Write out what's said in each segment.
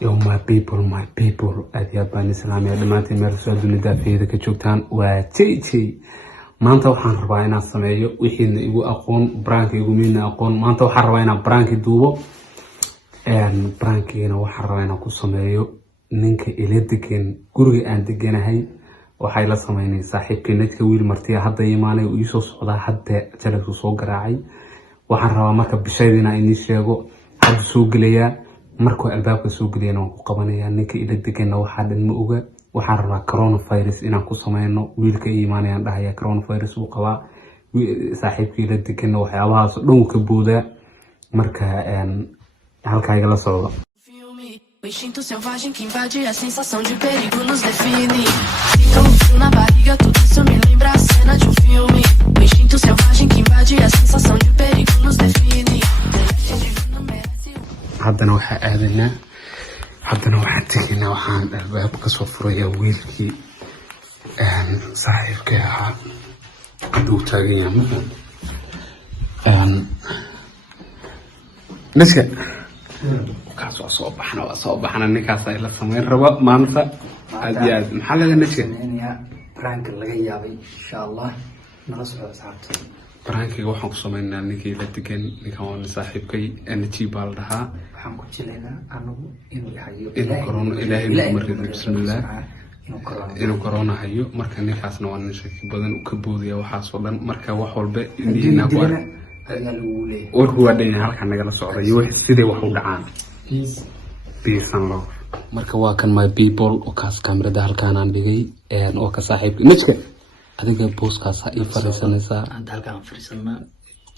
Yo, my people, أدياب بني سلامي دمانتي مرسول دنيا فيدا كجوتان وتيتي maanta waxaan rabaa inaan sameeyo wixii igu aqoon brank igu miina aqoon maanta waxaan rabaa inaan brank duubo brankina waxaan rabaa inaan ku sameeyo ninka ila degan guriga aan deganahay waxay la sameeyay saaxiibkii nadka wiil martiya hadda iimaanay uu soo socda hadda jalku soo garaacay waxaan rabaa marka bishaydina inii sheego hadda soo galaya markuu albaabka soo galayna ku qabanaya ninka ila degan waxa dhan ma oga waxaan rabaa coronavirus inaan ku sameeyno wiilka iimaanayaan dhahaya coronavirus uu qabaa saaxiibkii la degan waxyaabahaas dhow ka booda marka halka iga la socdo O instinto selvagem que invade a sensação de perigo nos define. Sinto um frio na barriga, tudo isso me lembra a cena de um filme. O instinto selvagem que invade a sensação de perigo nos define. haddana waxaan tegaynaa waxaan albaab ka soo furaya wiilkii saaxiibkay ahaa hadduu taagan yahay niska kaas waa soo baxna ninkaas ay la sameyn raba maanta aad iyo aad maxaa laga niska prank laga yaabay insha Allah nala socdo asxaabta brankiga waxaan ku sameynaa ninkii la degan ninkan waa saaxiibkay NG baa la dhahaa waxaan ku jilaynaa anagu inuu hayo ilaahay markii bismillah inuu corona hayo marka ninkaasna waa nin shaki badan u ka boodaya waxaas oo dhan marka wax walba indhiina ku arag warku waa dhan halka nagala socda iyo wax sidee wax u dhacaan peace and love marka waa kan my people oo kaas kamerada halkaan aan dhigay oo ka saaxiibka nijka adiga booskaas ay fariisanaysaa halkaan fariisanaa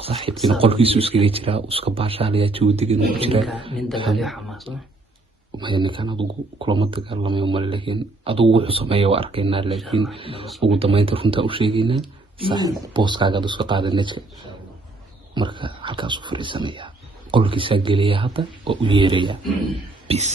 saaxiibkina qolkiisu iskaga jira iska baashaalaya joogo degan uu jira nin dagaal xamaasada ما كان أدوغو كل ما تكلم يوم ولا لكن أدوغو حسمية وأركينا لكن أدوغو دمين ترفنت أوشيجينا صح بوس كاغا دوسك قاعدة نتك مركا حكا صفر السنية قول كيسا قليا هذا وأوليريا بيس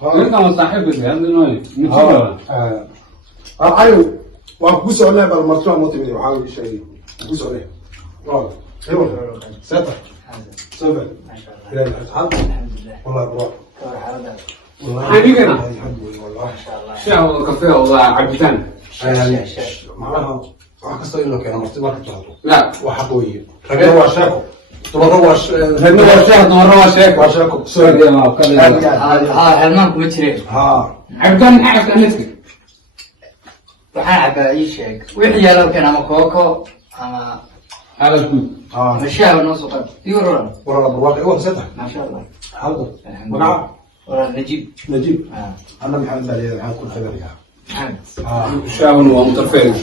خلينا صاحبك هذا نوي ايوه وابوس عليه بالمرسوم موتي وحاول شيء ابوس عليه والله ايوه ساتر سبع الى الحمد لله والله برافو حبيبنا الحمد لله والله ما شاء الله شاو كافيه والله عبدان معناها وحكست لك انا مرتبط بتاعته لا وحقويه رجل هو شاكو تروش رجل هو شاكو وشاكو سوري يا ما كان halmaan kuma jirin عبدان حاس انسك waxaan cabaa ii sheeg wixii yaalkan ama kooko ama هذا الكود mashaaba noo soo qad yuro والله برواقي ايوه ساتر ma sha Allah حاضر ونعم wala najib نجيب انا محمد علي الحين كل خير يا شاون ومتفائل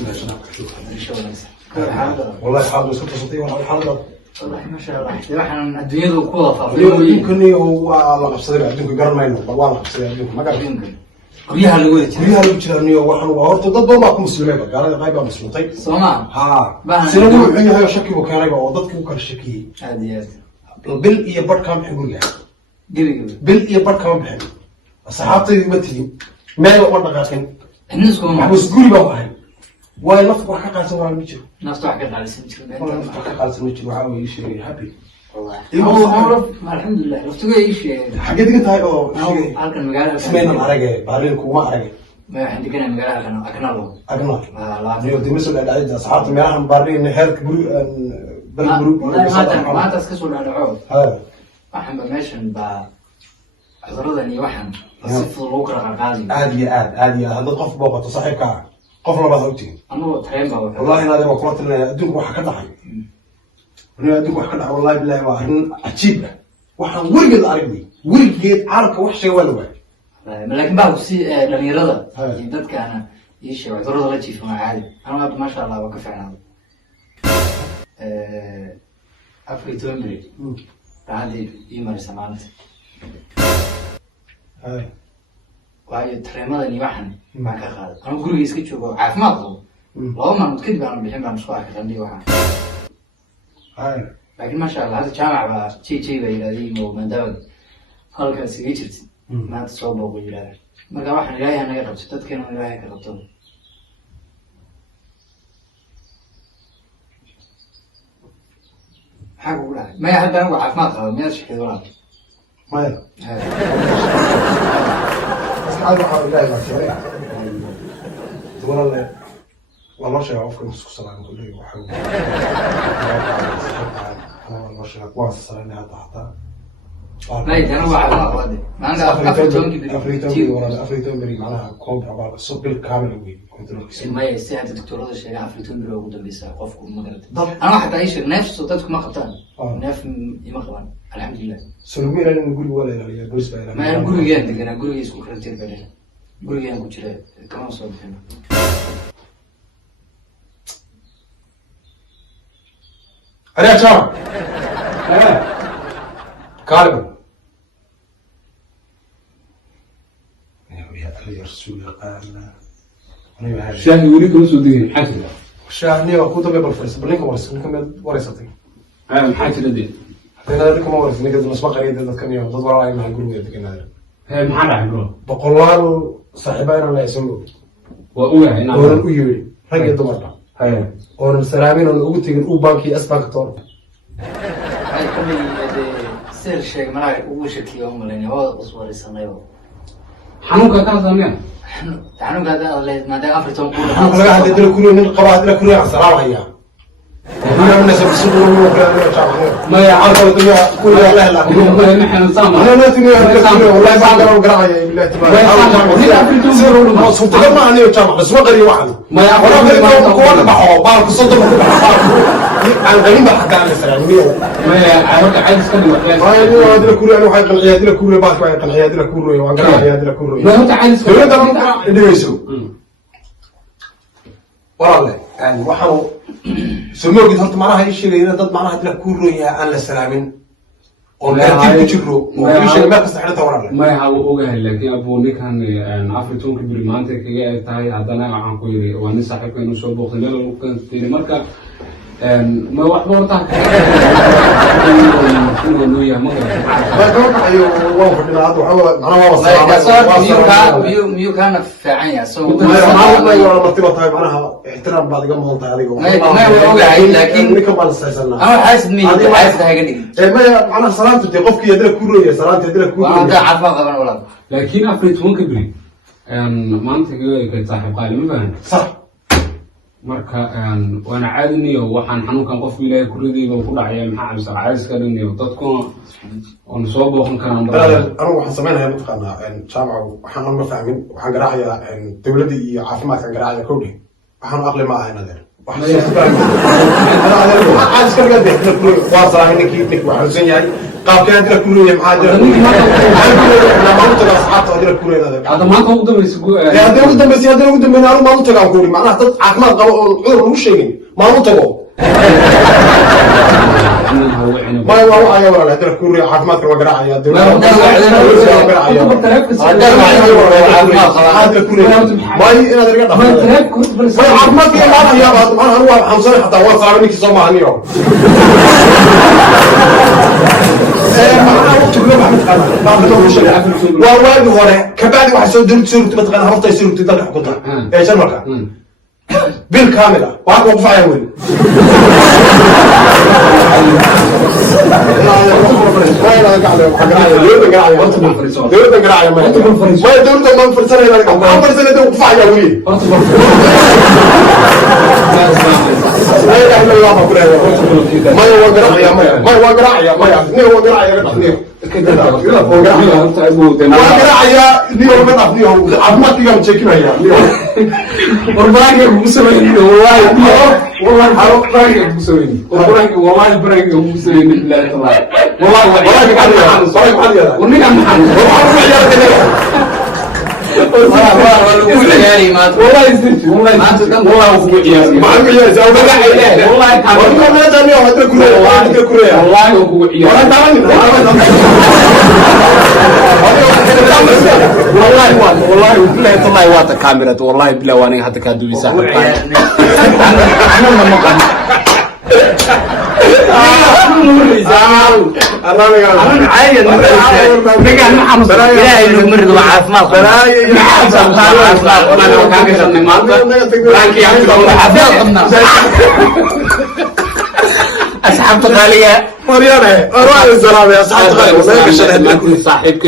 والله حاضر ست سطية والله حاضر والله ما شاء الله waxaan adduunyadu ku wada اليوم يمكن هو الله قصدي بعدين قرن ما ينو والله قصدي اليوم ما قال guryaha lagu wada jiray guryaha lagu jira niyo waxaan waa horta dad badan ku muslimay gaalada qayb baa muslimtay Soomaa sida uu wuxuu yahay shaki uu keenay oo dadku u kala shakiyay aad iyo aad bil iyo barkam xiguriga guriga bil iyo barkam bixin asxaabtaydu ma tigin meel oo dhaqaaqin innisku ma maxbus guri baa wahay way naftu wax ka qaadsan waa ma jiro naftu wax ka dhalisan jireen naftu wax ka qaadsan ma jiro waxa uu sheegay happy alxamdulilah waqtiga ii sheegay xageed ka tahay oo halkan magaalada ismayna aragay baalin kuma aragay ma waxaan deganay magaalada aknalo agna niyo dimisoo dhacay asxaabta meelahan baalin heerka guri bal guri maanta iska soo dhaadhaco waxaan ba meeshan ba cuduradan iyo waxaan si fudud loo kala qaadi aad iyo aad qof booqato saaxiibka qof labaad u tiin anoo tareen baa wallahi inaad waa kula talinayaa adduunku waxa ka dhacay adduunku waxa ka dhacay wallahi billahi waa arrin cajiib ah waxaan weligeed aragnay weligeed caalamka wax shay waa la waayay laakiin baa si dhalinyarada iyo dadkaana ii sheegay cudurada la jiifo ma caadi anoo hadda maasha Allah waa ka fiicnaaday Afrika Miri baadi ii marisa maanta waayo tareemadan iyo waxan ma ka qaaday anoo guriga iska joogo caafimaad qabo لو ما متكتب عن بحين عن مشروع كذا واحد لكن ما شاء الله هذا جامع شيء بيلادي ومن دابد هالك سيجيت ما تصوب ويلا ما كان واحد جاي أنا يقرب ستة كانوا جاي يقربون حاجة ولا ما يحد أنا وعارف ما ترى ما يشكي ولا ما بس هذا حاول لا ما تقول والله شيء عفوا مسك صلاة كله وحول والله شيء أقوى الصلاة إنها تحتها لا أنا واحد ما أقدر ما عندي أفريتون بري معناها كومبرا بعض الصوت بالكامل وين ما يستاهل الدكتور هذا الشيء أفريتون بري وجوده بيسا قفكم ما قدرت أنا حتى أعيش نفس صوتاتكم ما قبطان نفس ما قبطان الحمد لله سلومي لأن نقول ولا لا بس بلا ما نقول جيد أنا أقول يسكو كرتير بلا نقول جيد أقول شيء كمان صوت هنا أنا شام كارب يا رسول الله شاهد يريد وسودين حاجة شاهدني وأكون بيبل فريس بلينك ورثتي حاجة لدي أنا لكم ورثني كذا مسبق عليه ده كم يوم ضد وراي مع الجروب يدك أنا هاي محل عبرو بقولان صاحبين ولا يسمو وأوعى هنا ولا أيوي رجع دمرنا هاي ولا السلامين ولا أقول تيجي الأوبانكي أسبانك تور هاي كل سير شيء مراي وشك يوم لأنه هو أصور السنة حنوكا كان زمان تعالوا هذا ما ده أفريقيا كله أنا قاعد أدرك كل من القواعد كلها سلام عليها أنا من الناس بسوق ما يعرف الدنيا كلها لا لا كلها نحن صامة أنا ما تني والله بعد أنا وقراية بالله تبارك صوت ما عني وجامع بس ما قري واحد ما يعرف أنا كون بحوا بارك الصوت عن غريبة حتى عن السلامية ما يعرف عايز كذا ما يدري هذا كله أنا وحي قل عيادي كله بارك وحي قل عيادي كله وقرا عيادي كله ما هو عايز كذا اللي يسوي والله يعني وحنا سموه قد هرت معناها ايش اللي ضد معناها تلا كله يا أنا السلامين وقاعدين بتجروا ومش ما كسحنا ورا ما يعرف أوجه لكن أبو نكان أفريقيا كبير ما أنت كي تاي عدنا عن كويري ونسا حكوا إنه شو بوخنا لو كان في مركا ما واحد ورطة إنه يا مغرب ما توقع أيوه وافق هذا وحول معناها صار ميو كان في عيني سو ما يورا مرتبة طيب معناها احترام بعد قبل منطقة هذه ما هو عين لكن نكمل السيسنا أنا حاسس مين حاسس هاي قديم ما معناها سلامته تقف كي يدرك كله يا سلامته يدرك كله وأنا عارفة قبل ولا لكن أفريقيا كبير ما أنت كي صاحب قال ما فهم صح marka waana caadiniyo waxaan xanuunkan qof ilaahay ku ridayba ku dhacay maxaa cabsar caadis ka dhignayo dadkuna oo soo booqan karaan أنا waxaan sameeyay mataqaana jaamaca waxaan ma fahmin waxaan garaacayaa dawladda iyo caafimaadka garaacaya kowdii waxaan aqli ma ahayn adeer waxaan soo fahmay caadis ka dhigay waa salaaminki waxaan san yahay qaabkeen dira kulliye maxaa jira ma u tagaa saxaabta dira kulliye hada maanta ugu dambaysa hada ugu dambaysa anu ma u tagaa kuuri macnaha dad caafimaad qabo oo cudur lagu sheegin ma u tago ما هو أنا ولا هذا كوري عافمات كوا قراءة يا دولة هذا كوري ما هي أنا درجة ما عافمات يا الله يا بعض ما هو حمصان حتى هو صار منك صوم عنيو ووالد هنا كبعد واحد سو درت سورة بتقنا هرطة سورة تدرك حكومة إيش المكان بالكاملة واحد وقف عيون والله بريك ومسوين بالله تبارك والله والله قاعد ونيجا محل والله واتا كاميرا والله بلا واني حتى كادو يساعد أصحاب غالية مريانة أروح السلام يا أصحاب غالية صاحبك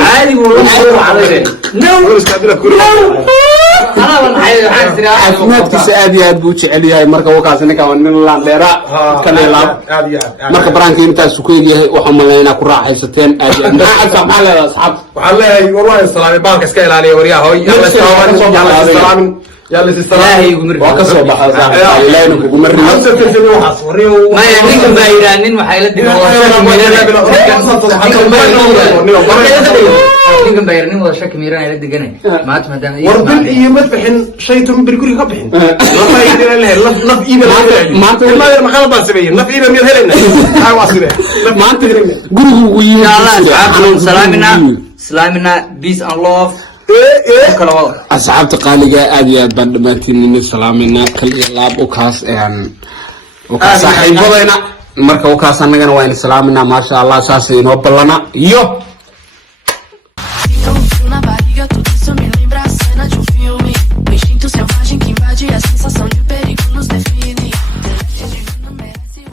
عادي والله caafimaadkiisa aad iyo aad buu jecel yahay marka wakaas ninka waa nin laan dheera kan ilaab marka baraanka intaas ku eegyahay waxaan malaynaa ku raaxaysateen aad iyo aad maxaa leedahay asxaab waxaan leeyahay wallahi salaam baalka iska ilaaliya waryaha hoy yalla salaamin يلا السلام وكسر بحر لا نكو مرة ما يعني بايرانين وحيلة ninkan bayrnin wada shaki miiraan ay la deganay maanta maadaama warbin iyo madfaxin shaytum birguri ka bixin lama idin leeyahay laf iiba maanta ilaa ma kala baan sameeyay laf iiba meel helayna ha waasire maanta gurigu ugu yimid salaamina peace and love asxaabta qaaliga aad iyo aad baan dhammaantiin salaamina kal iyo laab u kaas saaxiibadayna marka u kaas annagana waa in salaamina maasha Allah saas inoo ballana iyo na barriga, tudo isso me lembra a cena de um filme. O instinto selvagem que invade a sensação de